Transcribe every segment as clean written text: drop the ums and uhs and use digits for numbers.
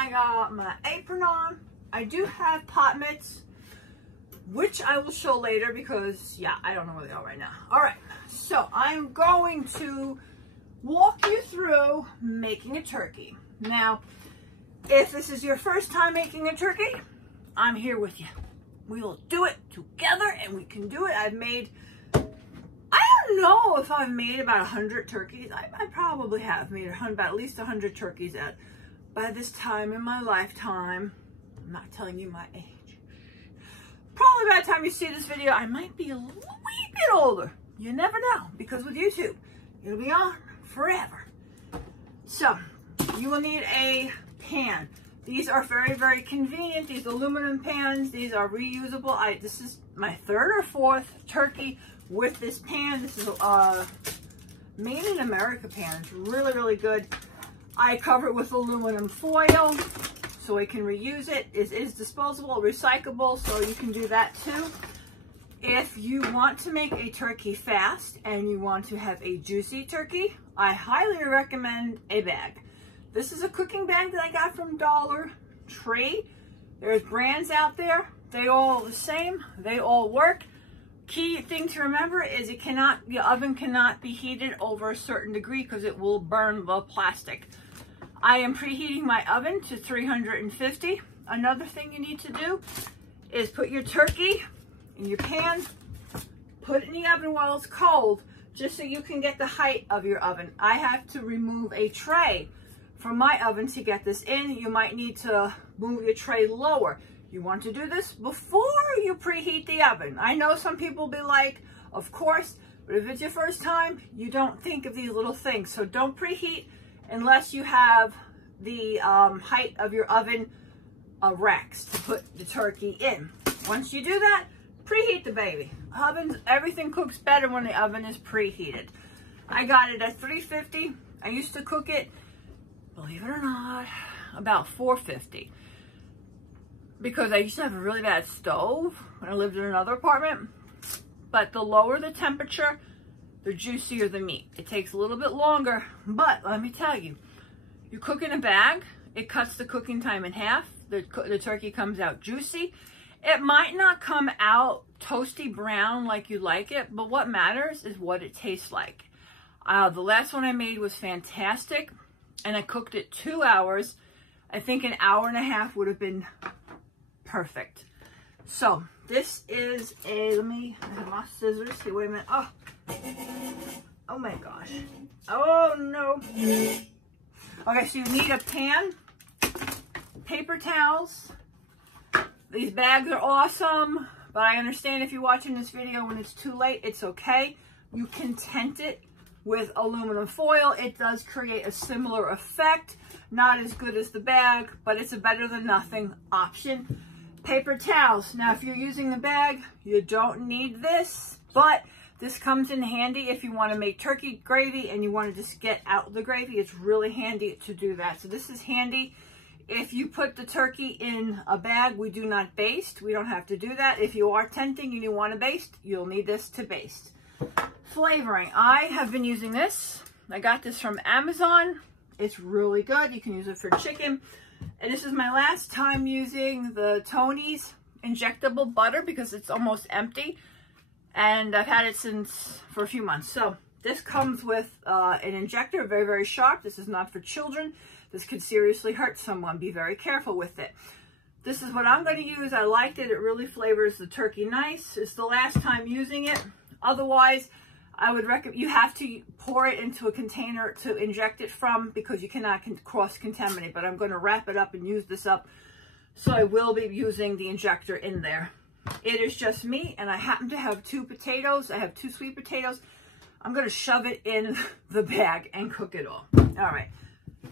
I got my apron on. I do have pot mitts, which I will show later because, yeah, I don't know where they are right now. All right, so I'm going to walk you through making a turkey. Now, if this is your first time making a turkey, I'm here with you. We will do it together and we can do it. I don't know if I've made about 100 turkeys. I probably have made about at least 100 turkeys by this time in my lifetime. I'm not telling you my age. Probably by the time you see this video, I might be a wee bit older. You never know, because with YouTube, it'll be on forever. So, you will need a pan. These are very, very convenient. These aluminum pans, these are reusable. This is my third or fourth turkey with this pan. This is a made in America pan. It's really, really good. I cover it with aluminum foil so I can reuse it. It is disposable, recyclable, so you can do that too. If you want to make a turkey fast and you want to have a juicy turkey, I highly recommend a bag. This is a cooking bag that I got from Dollar Tree. There's brands out there. They all the same. They all work. Key thing to remember is the oven cannot be heated over a certain degree because it will burn the plastic. I am preheating my oven to 350. Another thing you need to do is put your turkey in your pan, put it in the oven while it's cold, just so you can get the height of your oven. I have to remove a tray from my oven to get this in. You might need to move your tray lower. You want to do this before you preheat the oven. I know some people will be like, of course, but if it's your first time, you don't think of these little things. So don't preheat unless you have the height of your oven racks to put the turkey in. Once you do that, preheat the baby. Everything cooks better when the oven is preheated. I got it at 350. I used to cook it, believe it or not, about 450. Because I used to have a really bad stove when I lived in another apartment. But the lower the temperature, the juicier the meat. It takes a little bit longer, but let me tell you, you cook in a bag, it cuts the cooking time in half. The turkey comes out juicy. It might not come out toasty brown like you like it, but what matters is what it tastes like. The last one I made was fantastic, and I cooked it 2 hours. I think an hour and a half would have been perfect. So this is I have my scissors here. Wait a minute. Oh my gosh. Oh no. Okay, so you need a pan, paper towels. These bags are awesome, but I understand if you're watching this video when it's too late, it's okay. You can tent it with aluminum foil. It does create a similar effect. Not as good as the bag, but it's a better than nothing option. Paper towels. Now, if you're using the bag, you don't need this, but this comes in handy if you want to make turkey gravy and you want to just get out the gravy. It's really handy to do that. So this is handy. If you put the turkey in a bag, we do not baste. We don't have to do that. If you are tenting and you want to baste, you'll need this to baste. Flavoring. I have been using this. I got this from Amazon. It's really good. You can use it for chicken. And this is my last time using the Tony's injectable butter because it's almost empty. And I've had it for a few months. So this comes with an injector, very, very sharp. This is not for children. This could seriously hurt someone. Be very careful with it. This is what I'm going to use. I liked it. It really flavors the turkey nice. It's the last time using it. Otherwise, I would recommend you have to pour it into a container to inject it from because you cannot cross-contaminate. But I'm going to wrap it up and use this up. So I will be using the injector in there. It is just me, and I happen to have 2 potatoes. I have 2 sweet potatoes. I'm going to shove it in the bag and cook it all. All right.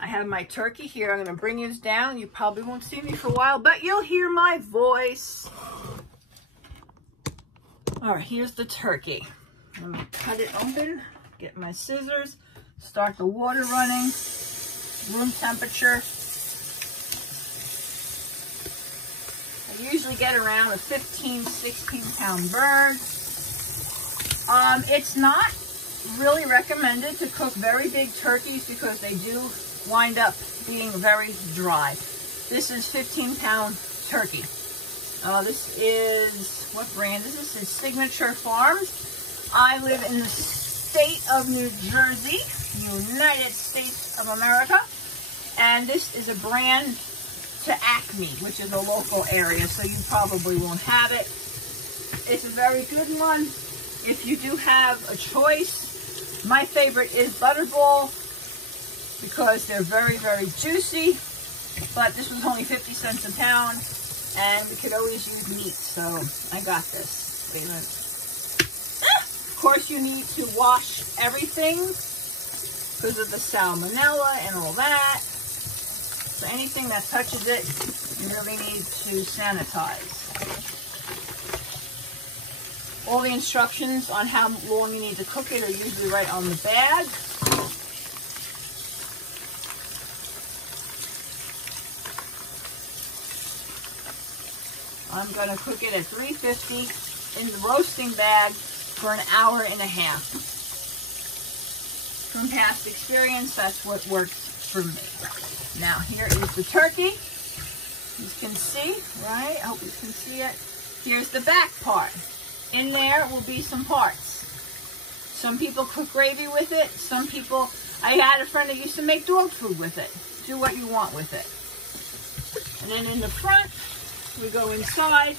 I have my turkey here. I'm going to bring this down. You probably won't see me for a while, but you'll hear my voice. All right, here's the turkey. I'm going to cut it open, get my scissors, start the water running, room temperature. I usually get around a 15, 16-pound bird. It's not really recommended to cook very big turkeys because they do wind up being very dry. This is 15-pound turkey. This is, what brand is this? It's Signature Farms. I live in the state of New Jersey, United States of America. And this is a brand to Acme, which is a local area, so you probably won't have it. It's a very good one. If you do have a choice, my favorite is Butterball because they're very, very juicy. But this was only 50 cents a pound, and we could always use meat, so I got this. Of course, you need to wash everything because of the salmonella and all that. So anything that touches it, you really need to sanitize. All the instructions on how long you need to cook it are usually right on the bag. I'm going to cook it at 350 in the roasting bag for an hour and a half. From past experience, that's what works for me. Now, here is the turkey. You can see, right? I hope you can see it. Here's the back part. In there will be some parts. Some people cook gravy with it. Some people, I had a friend that used to make dog food with it. Do what you want with it. And then in the front, we go inside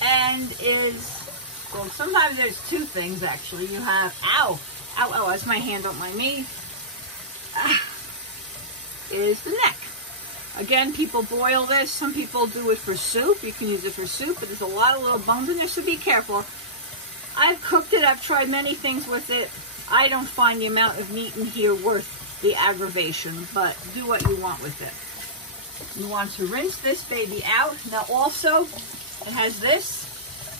and well, sometimes there's two things actually. You have, ow, that's my hand on my knee. Is the neck. Again, people boil this. Some people do it for soup. You can use it for soup, but there's a lot of little bones in there, so be careful. I've cooked it. I've tried many things with it. I don't find the amount of meat in here worth the aggravation, but do what you want with it. You want to rinse this baby out. Now also, it has this.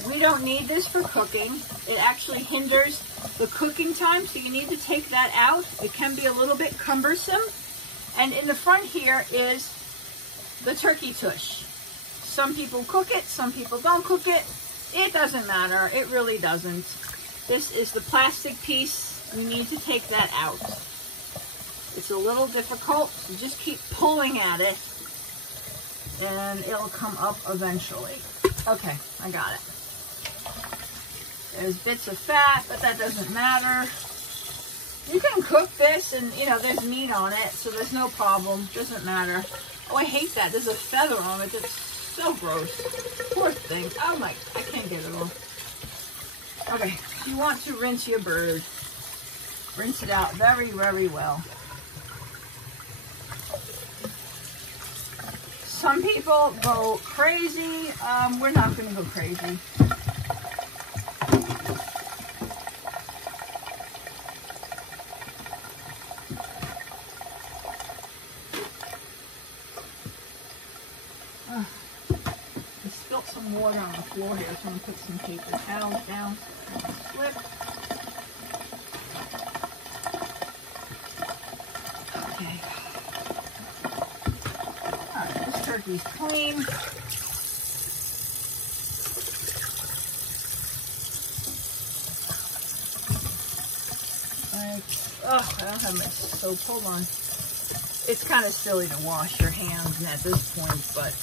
We don't need this for cooking. It actually hinders the cooking time, so you need to take that out. It can be a little bit cumbersome. And in the front here is the turkey tush. Some people cook it, some people don't cook it. It doesn't matter. It really doesn't. This is the plastic piece. You need to take that out. It's a little difficult, so just keep pulling at it and it'll come up eventually. Okay, I got it. There's bits of fat, but that doesn't matter. You can cook this and, you know, there's meat on it, so there's no problem. Doesn't matter. Oh, I hate that. There's a feather on it. It's so gross. Poor thing. Oh my, I can't get it off. Okay, you want to rinse your bird. Rinse it out very, very well. Some people go crazy. We're not going to go crazy. I spilt some water on the floor here, so I'm going to put some paper towels down. Slip. Okay. Alright, this turkey's clean. I don't have my soap. Hold on. It's kind of silly to wash your hands at this point, but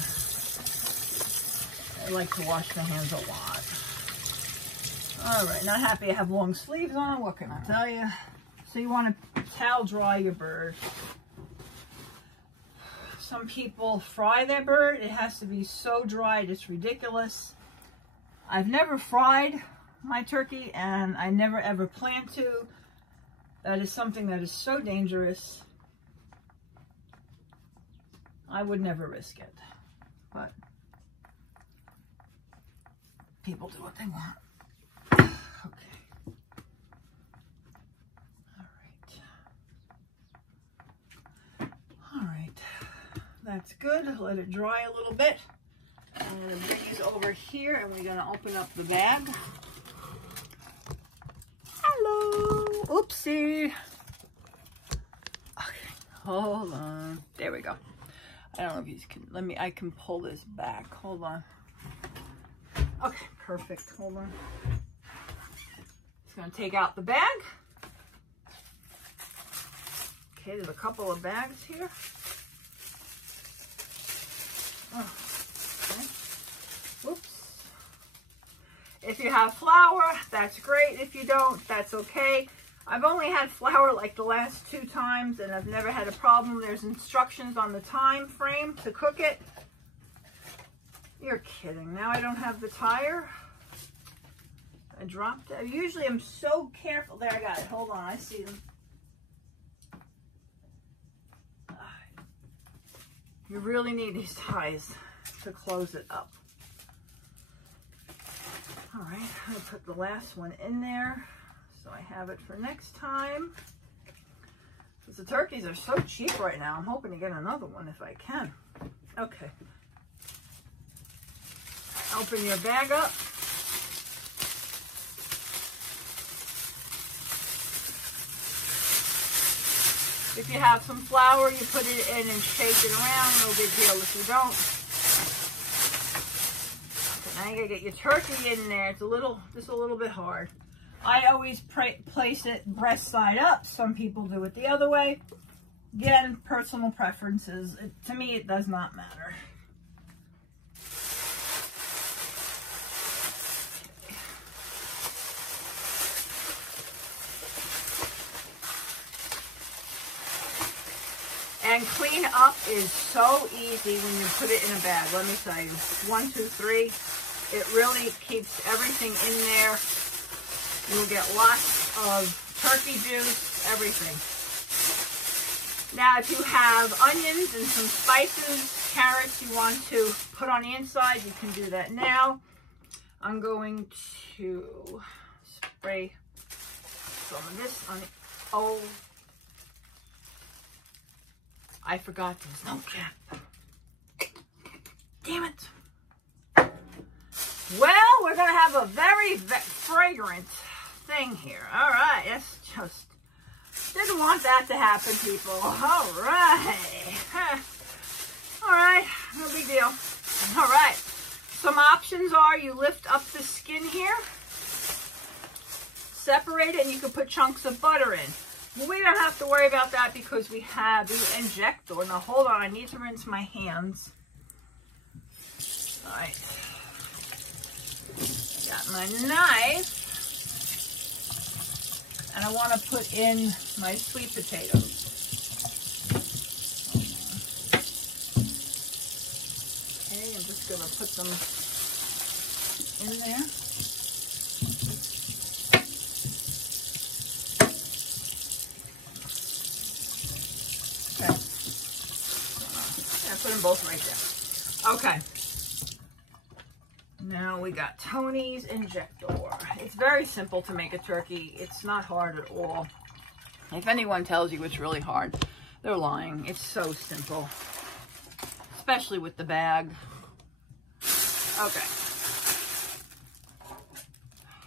I like to wash my hands a lot. Alright, not happy I have long sleeves on. What can I tell you? So you want to towel dry your bird. Some people fry their bird. It has to be so dried, it's ridiculous. I've never fried my turkey, and I never ever plan to. That is something that is so dangerous. I would never risk it, but people do what they want. Okay. All right. That's good. Let it dry a little bit. I'm going to bring these over here, and we're going to open up the bag. Hello. Oopsie. Okay. Hold on. There we go. I don't know if you can, I can pull this back. Hold on. Okay, perfect. Hold on. Just going to take out the bag. Okay, there's a couple of bags here. Oh, okay. Whoops. If you have flour, that's great. If you don't, that's okay. I've only had flour like the last 2 times and I've never had a problem. There's instructions on the time frame to cook it. You're kidding. Now I don't have the tire. I dropped it. Usually I'm so careful. There, I got it. Hold on. I see them. You really need these ties to close it up. All right, I'm gonna put the last one in there so I have it for next time. Because the turkeys are so cheap right now. I'm hoping to get another one if I can. Okay. Open your bag up. If you have some flour, you put it in and shake it around. No big deal if you don't. Okay, now you gotta get your turkey in there. It's just a little bit hard. I always place it breast side up. Some people do it the other way. Again, personal preferences. To me, it does not matter. And clean up is so easy when you put it in a bag. Let me tell you, 1, 2, 3. It really keeps everything in there. You'll get lots of turkey juice, everything. Now, if you have onions and some spices, carrots you want to put on the inside, you can do that now. I'm going to spray some of this on it. Oh, I forgot there's no cap. Damn it. Well, we're going to have a very fragrant thing here. All right. That's just, didn't want that to happen, people. All right. All right. No big deal. All right. Some options are you lift up the skin here, separate it, and you can put chunks of butter in. We don't have to worry about that because we have the injector. Now, hold on. I need to rinse my hands. All right. Got my knife. And I want to put in my sweet potatoes. Okay, I'm just going to put them in there. Put them both right there. Okay. Now we got Tony's injector. It's very simple to make a turkey. It's not hard at all. If anyone tells you it's really hard, they're lying. It's so simple, especially with the bag. Okay.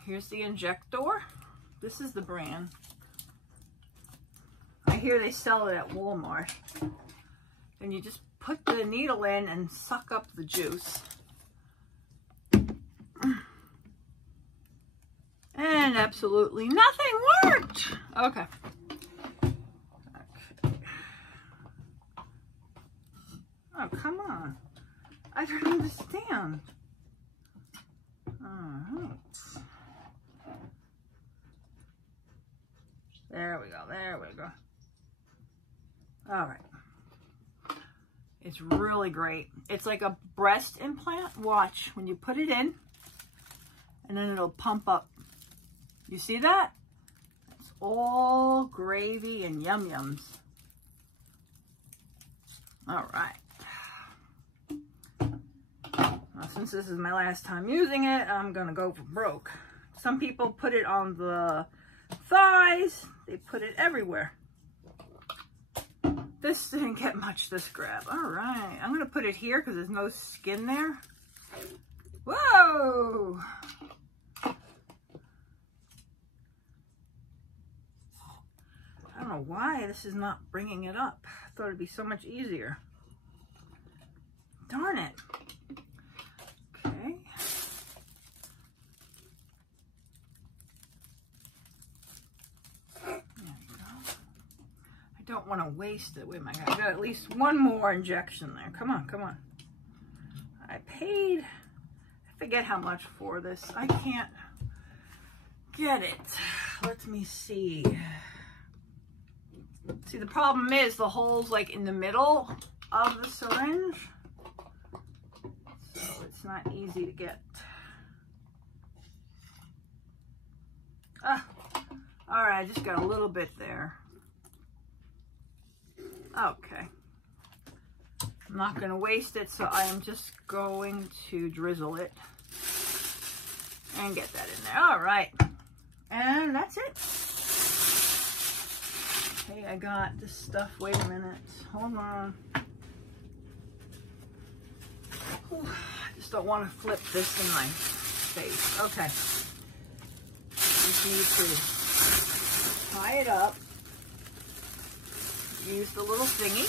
Here's the injector. This is the brand. I hear they sell it at Walmart. And you just put the needle in and suck up the juice. And absolutely nothing worked. Okay. Oh, come on. I don't understand. All right. There we go. There we go. All right. It's really great. It's like a breast implant. Watch when you put it in and then it'll pump up. You see that? It's all gravy and yum yums. All right. Well, since this is my last time using it, I'm gonna go for broke. Some people put it on the thighs. They put it everywhere. This didn't get much, this grab. All right, I'm gonna put it here because there's no skin there. Whoa! I don't know why this is not bringing it up. I thought it'd be so much easier. Darn it. Okay. Don't want to waste it. Wait a minute, I got at least one more injection there. Come on, come on. I paid, I forget how much for this. I can't get it. Let me see. See, the problem is the hole's like in the middle of the syringe, so it's not easy to get. All right, I just got a little bit there. Okay. I'm not going to waste it, so I am just going to drizzle it and get that in there. All right. And that's it. Okay, I got this stuff. Wait a minute. Hold on. Whew, I just don't want to flip this in my face. Okay. Just need to tie it up. Use the little thingy.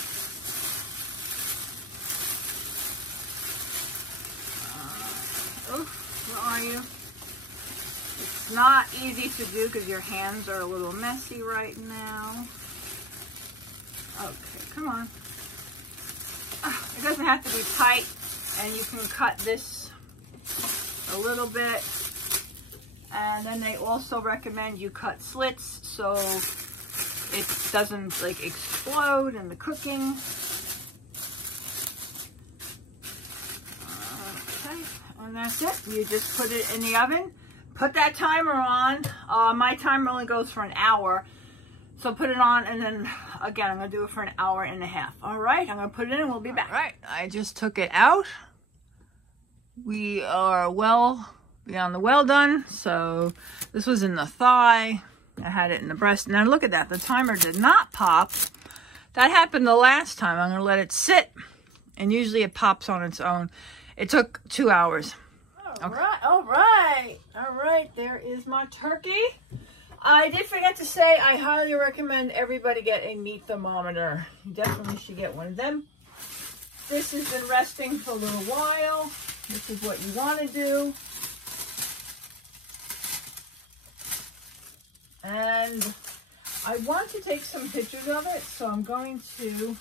Oh, where are you? It's not easy to do because your hands are a little messy right now. Okay, come on. It doesn't have to be tight, and you can cut this a little bit. And then they also recommend you cut slits so it doesn't like explode in the cooking. Okay, and that's it. You just put it in the oven. Put that timer on. My timer only goes for an hour. So put it on, and then again, I'm gonna do it for an hour and a half. All right, I'm gonna put it in and we'll be back. All right, I just took it out. We are well beyond the well done. So this was in the thigh. I had it in the breast. Now look at that, the timer did not pop. That happened the last time. I'm gonna let it sit, and usually it pops on its own. It took 2 hours. All right, there is my turkey. I did forget to say, I highly recommend everybody get a meat thermometer. You definitely should get one of them. This has been resting for a little while. This is what you want to do. And I want to take some pictures of it, so I'm going to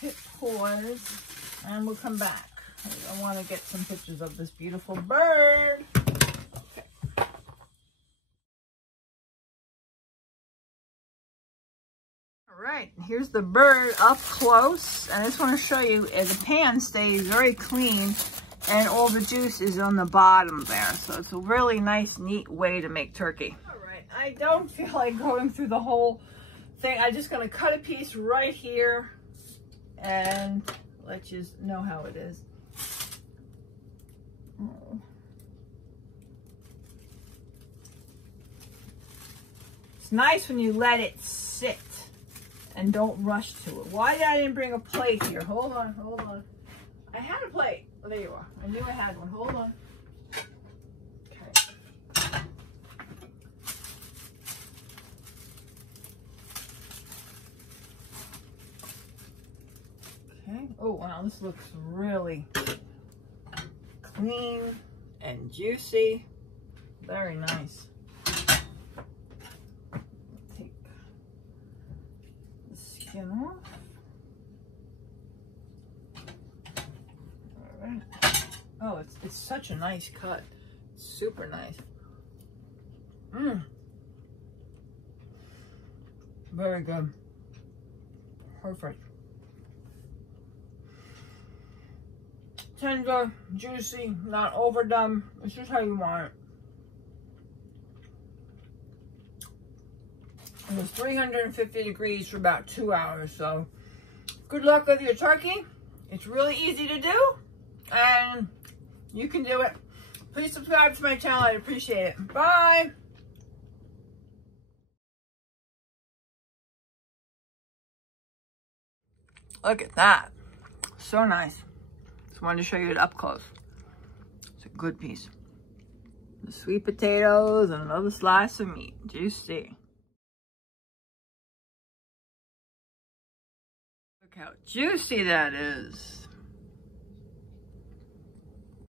hit pause and we'll come back. I want to get some pictures of this beautiful bird. Okay. All right, here's the bird up close. And I just want to show you, the pan stays very clean and all the juice is on the bottom there. So it's a really nice, neat way to make turkey. All right, I don't feel like going through the whole thing. I'm just going to cut a piece right here and let you know how it is. Oh. It's nice when you let it sit and don't rush to it. Why did I didn't bring a plate here? Hold on. I had a plate. Oh, there you are. I knew I had one. Hold on. Okay. Okay. Oh, wow. This looks really clean and juicy. Very nice. Take the skin off. All right. Oh, it's such a nice cut. It's super nice. Very good. Perfect. Tender, juicy, not overdone. It's just how you want it. It was 350 degrees for about 2 hours, so good luck with your turkey. It's really easy to do, and you can do it. Please subscribe to my channel. I'd appreciate it. Bye. Look at that. So nice. Just wanted to show you it up close. It's a good piece. The sweet potatoes and another slice of meat. Juicy. Look how juicy that is.